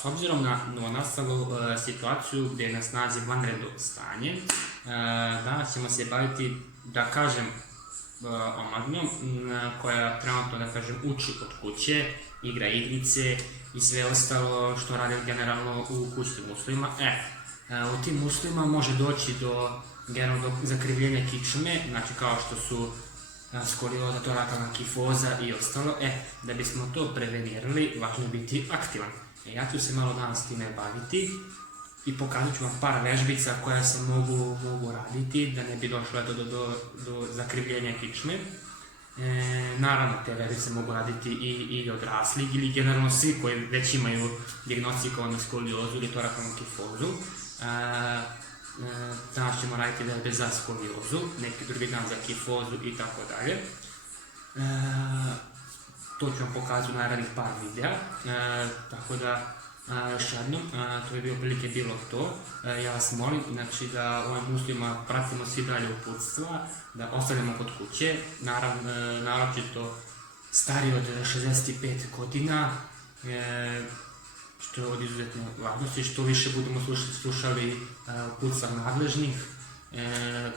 s obzirom na novonastalu situaciju gdje je na snazi vanredno stanje, danas ćemo se baviti, da kažem, omladnom koja trenutno, da kažem, uči od kuće, igra igrice i sve ostalo što radi generalno u kućnim uslovima. U tim uslovima može doći do generalno zakrivljenja kičme, znači kao što su skolioza, torakalna kifoza i ostalo. Da bismo to prevenirali, važno je biti aktivan. Ja ću se malo danas time baviti i pokazat ću vam par vežbica koja se mogu raditi da ne bi došlo do zakrivljenja kičme. Naravno, te vežbice mogu raditi i odrasli ili generalno svi koji već imaju dijagnostikovanu skoliozu ili torakalnu kifozu. Danas ćemo raditi vežbe za skoliozu, neki drugi dan za kifozu i tako dalje. To ću vam pokazati u narednih par videa, tako da još jednom, to je prilike bilo to. Ja vas molim da ovim uslovima pratimo svi dalje uputstva, da ostavljamo kod kuće, naročito stariji od 65 godina, što je od izuzetne važnosti, što više budemo slušali uputstva nadležnih,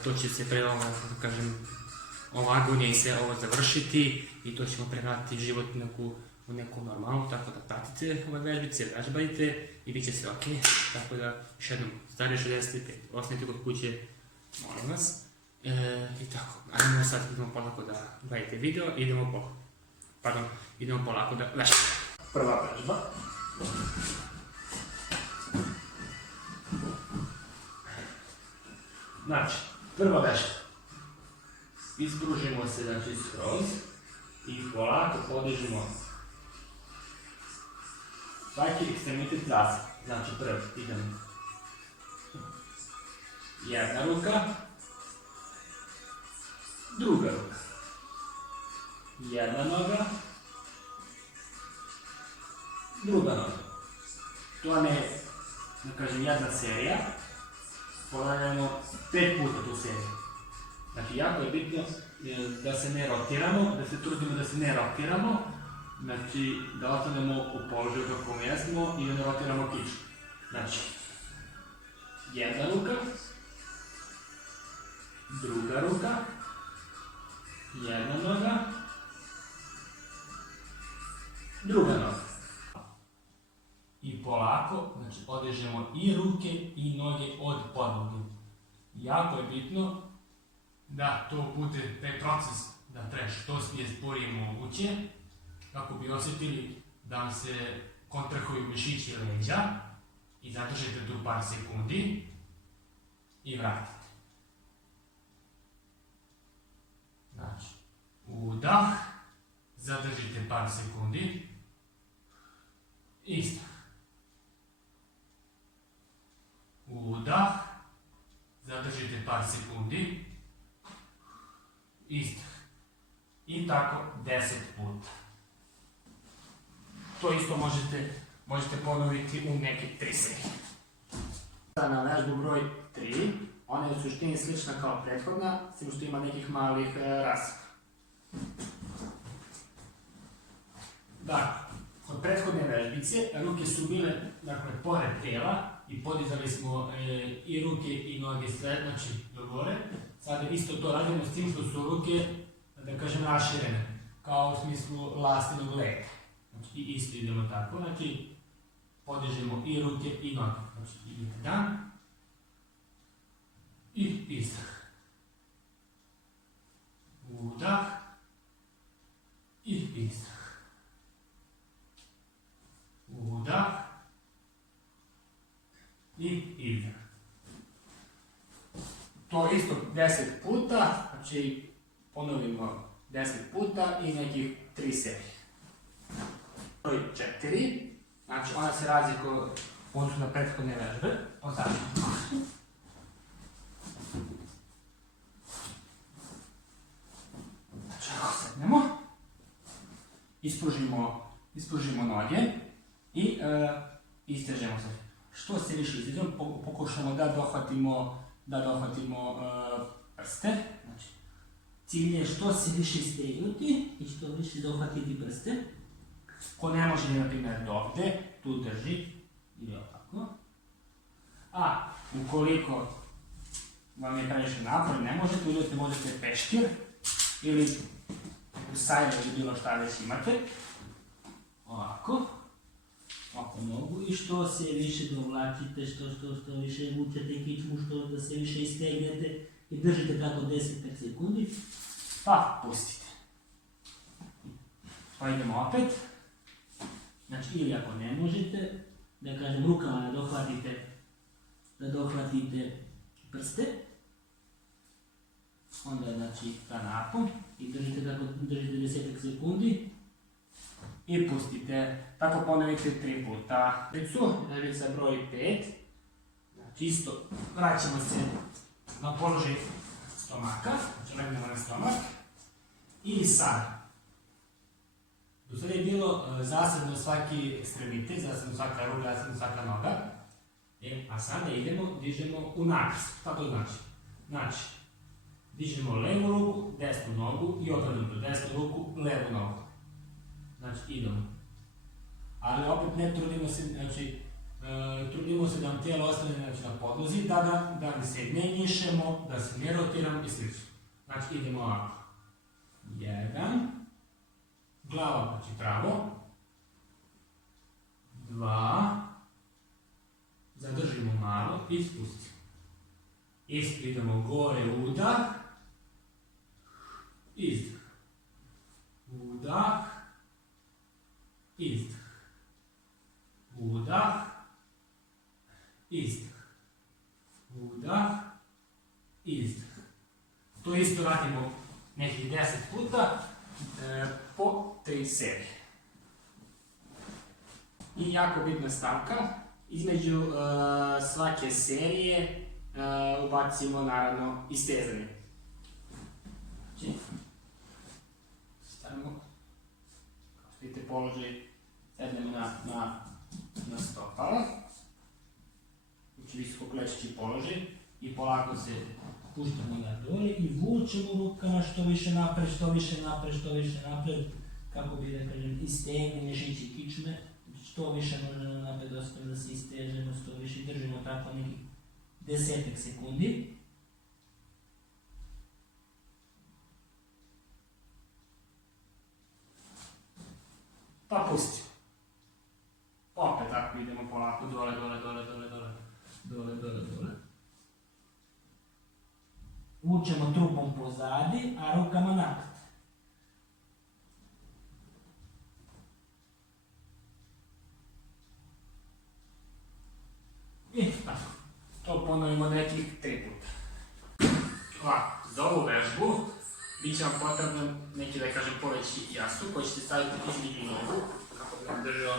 to će se pre ova agonija i sve ovo završiti i to ćemo prevratiti život u neku normalnu, tako da pratite ove vežbice, vežbajte i bit će sve ok. Tako da, još jednom, stariji 65, ostanite kod kuće, molim vas. I tako, ajmo sad idemo polako da gledajte video i idemo polako da vežbamo. Prva vežba. Znači, prva vežba. Ispružimo se, znači, skroz i polako podižemo svaki ekstremitet zase. Znači, prvo idemo jedna ruka, druga ruka, jedna noga, druga noga. To vam je, da kažem, jedna serija. Ponavljamo 5 puta tu seriju. Znači, jako je bitno da se ne rotiramo, da se trudimo da se ne rotiramo, znači da ostanemo u položaju kako jesmo i da ne rotiramo kičmu. Znači, jedna ruka, druga ruka, jedna noga, druga noga. I polako, znači, podižemo i ruke i noge od podloge. Jako je bitno da to bude taj proces da traje što je sporije moguće, kako bi osjetili da vam se kontrahuju mišići leđa i zadržite tu par sekundi i vratite. Znači, udah, zadržite par sekundi, izdah. Udah, zadržite par sekundi, izdah. I tako 10 puta. To isto možete ponoviti u neke 3 serije. Na vežbu broj 3, ona je u suštini slična kao prethodna, s tim što ima nekih malih razlika. Dakle, kod prethodne vežbice ruke su bile pored tela i podizali smo i ruke i noge znači do gore. Sada isto to radimo s tim što su ruke, da kažem, raširene, kao u smislu lastinog lega. Znači, i isto idemo tako, znači, podižemo i ruke i noge. Znači, jedan i izdah. Udah i izdah. Udah i izdah. To isto 10 puta, znači ponovimo 10 puta i nekih 3 serije. Broj 4, znači ona se razlikuje u odnosu na prethodne vežbe. Znači, ako sednemo, ispružimo noge i istežemo se. Što se više istežemo, pokušamo da dohvatimo prste. Znači, cilj je što se više stegnuti i što više dohvatiti prste. Ko ne može, na primjer, dovde, tu drži, ili ovako. A ukoliko vam je previše napor, ne možete, možete peškir ili sajle ili bilo šta već imate. Ovako. Oko nogu i što se više dovlačite, što više vučete kičmu, što da se više istegnete i držite tako 10 sekundi, pa pustite. Pa idemo opet. Znači, ili ako ne možete, da kažem rukama da dohvatite prste, onda znači ta napon i držite tako 10 sekundi i pustite. Tako ponovite 3 puta. Rečica broj 5. Znači isto vraćamo se na položaj stomaka, znači legnemo na stomak i sad. Do sada je bilo zasadno svaki ekstremitet, zasadno svaka ruka, zasadno svaka noga. A sada dižemo u nakrst. Šta to znači? Znači, dižemo levu ruku, desnu nogu i obrnuto. Desnu ruku, levu nogu. Znači, idemo. Ali opet ne trudimo se, znači, trudimo se da nam tijelo ostane na podlozi, da se ne njišemo, da se ne rotiramo i slično. Znači, idemo ovako. 1, glava znači pravo, 2, zadržimo malo i spustimo. Isto idemo gore, udah, izdah, udah, izdah, udah, izdah, udah, izdah. To isto radimo nekih 10 puta po 3 serije. I jako bitna stavka, između svake serije ubacimo naravno istezanje. Znači, stavimo, kao što vidite položaj, sednemo na stopala, znači visoko klečeći položaj i polako se puštamo na dole i vučemo rukama što više napred, kako bi da kažem istegli mišići kičme, što više možemo napred ostaviti da se istežemo, što više držimo tako nekih 10 sekundi. Pa pustimo. Opet tako idemo polako dole. Vučemo trupom pozadi, a rukama napred. I tako. To ponovimo nekih 3 puta. Ovako, za ovu vežbu bit će vam potrebno neki, da kažem, poveći jastuk koji ćete staviti između nogu, kako bi vam držao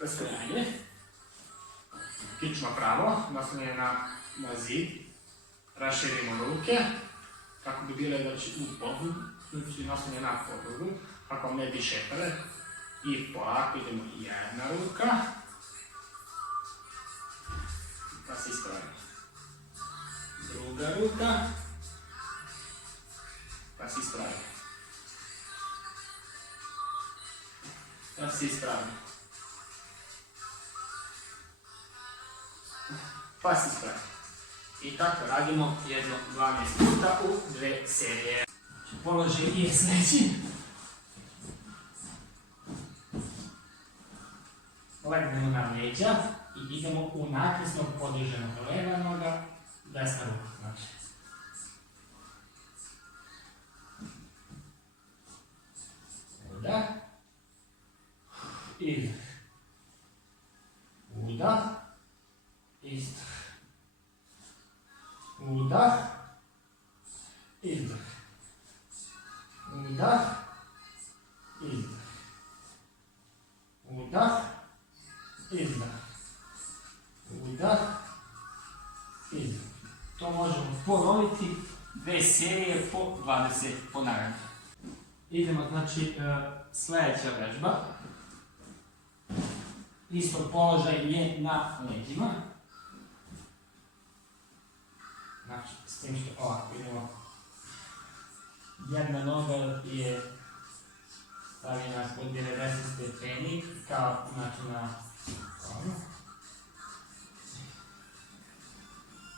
rastojanje. Kičma pravo, naslonjene na zid. Raširimo ruke, kako bi bile u podlogu, znači naslonjene na podlogu, kako vam ne bi šepale. I polako idemo jedna ruka, pa se ispravimo. Druga ruka, pa se ispravimo. Pa se ispravimo. Pa se ispravimo. I tako radimo jedno 12 puta u 2 serije. Položaj je sljedeći. Legnemo na leđa i idemo u nakresno podižemo leva noga, desna ruka. Znači. Udah. Izdah. Udah. Izdah. Udah, izdah, udah, izdah, udah, izdah, udah, izdah. To možemo ponoviti 2 serije po 20 ponavljanja. Idemo, znači, sljedeća vežba. Isto položaj je na leđima. Znači, s tim što ovako idemo, jedna noga je stavi nas pod 90 stepeni, kao znači na ovu.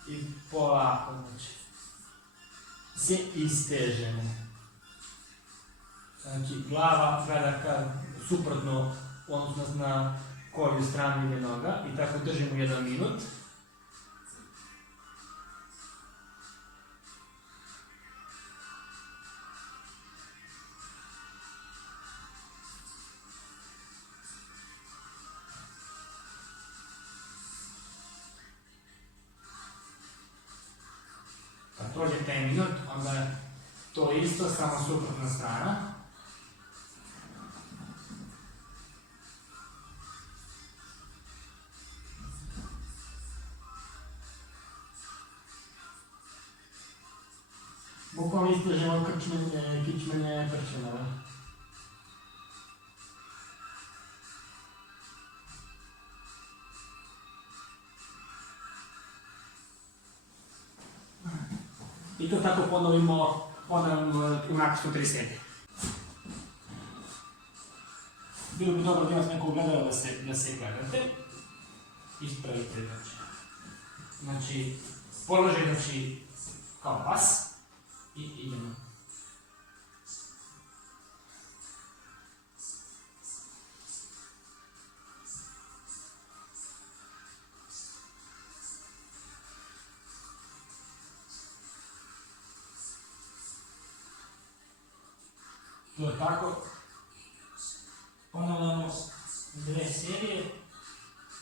I polako, znači, se istežemo. Znači, glava gleda ka suprotno, odnosno na koju stranu ide noga i tako držimo 1 minut. Kad prođe taj minut, onda to isto, samo suprotna strana. Bukvalno istežemo kičmene krčenove. I to tako ponovimo u nakon 3 sjednje. Bilo bi dobro da imate neko gledalo da se gledate. Ispravite znači položaj kao pas i idemo. To je tako. Ponavljamo 2 serije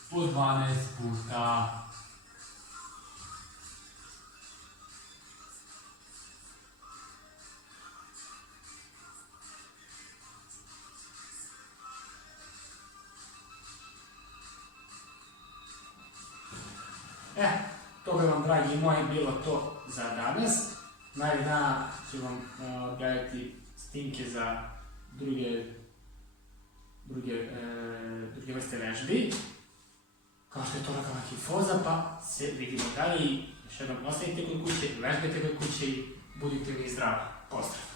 po 12 puta. To bi vam, dragi moji, bilo to za danas. Narednih dana ću vam objaviti snimke za druge vrste vežbi, kao što je to lakava kifoza, pa se vidimo dalje i još jednom ostanite kod kuće, vežbajte kod kuće i budite mi zdravi. Pozdrav!